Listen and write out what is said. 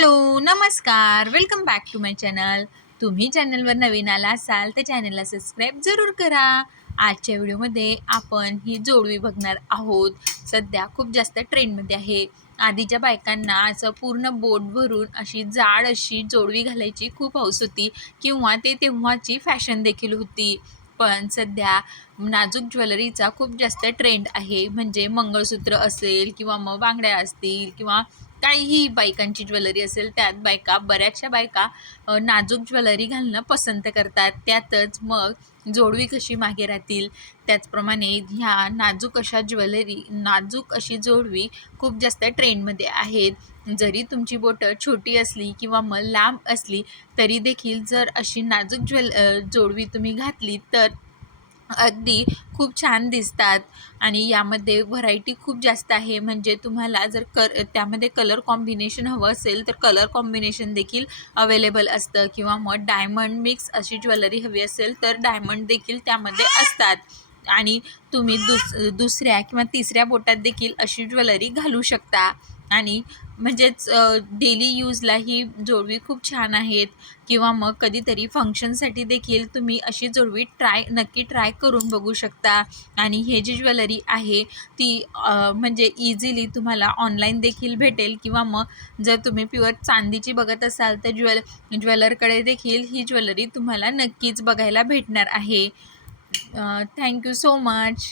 Hello, नमस्कार. Welcome back to my channel. तुम्ही चॅनलवर नवीन आला असाल तर चॅनलला सबस्क्राईब जरूर करा. आजच्या व्हिडिओमध्ये आपण ही जोडवी बघणार आहोत. सध्या खूप जास्त ट्रेंडमध्ये आहे. आधीच्या बायकांना असं पूर्ण बोट भरून अशी जाड अशी जोडवी घालायची खूप हौस होती किंवा ते तेव्हाची फॅशन देखील होती. पण सध्या नाजूक ज्वेलरीचा खूप जास्त ट्रेंड आहे. म्हणजे मंगळसूत्र असेल किंवा मग बांगड्या असतील किंवा काहीही बायकांची ज्वेलरी असेल त्यात बऱ्याचशा बायका नाजूक ज्वेलरी घालणं पसंत करतात. त्यातच मग जोडवी कशी मागे राहतील त्याचप्रमाणे ह्या नाजूक अशी जोडवी खूप जास्त ट्रेंडमध्ये आहेत. जरी तुमची बोटं छोटी असली किंवा मग लांब असली तरी देखील जर अशी जोडवी तुम्ही घातली तर अगदी खूप छान दिसतात. आणि यामध्ये व्हरायटी खूप जास्त आहे. म्हणजे तुम्हाला जर त्यामध्ये कलर कॉम्बिनेशन हवं असेल तर कलर कॉम्बिनेशन देखील अवेलेबल असतं किंवा मग डायमंड मिक्स अशी ज्वेलरी हवी असेल तर डायमंड देखील त्यामध्ये असतात. आणि तुम्ही दुसऱ्या किंवा तिसऱ्या बोटात देखील अशी ज्वेलरी घालू शकता. आणि म्हणजेच डेली यूजला ही जोडवी खूप छान आहेत. किंवा मग कधीतरी फंक्शनसाठी देखील तुम्ही अशी जोडवी नक्की ट्राय करून बघू शकता. आणि हे जी ज्वेलरी आहे ती म्हणजे इझिली तुम्हाला ऑनलाईन देखील भेटेल किंवा मग जर तुम्ही प्युअर चांदीची बघत असाल तर ज्वेलरकडे देखील ही ज्वेलरी तुम्हाला नक्कीच बघायला भेटणार आहे. Thank you so much.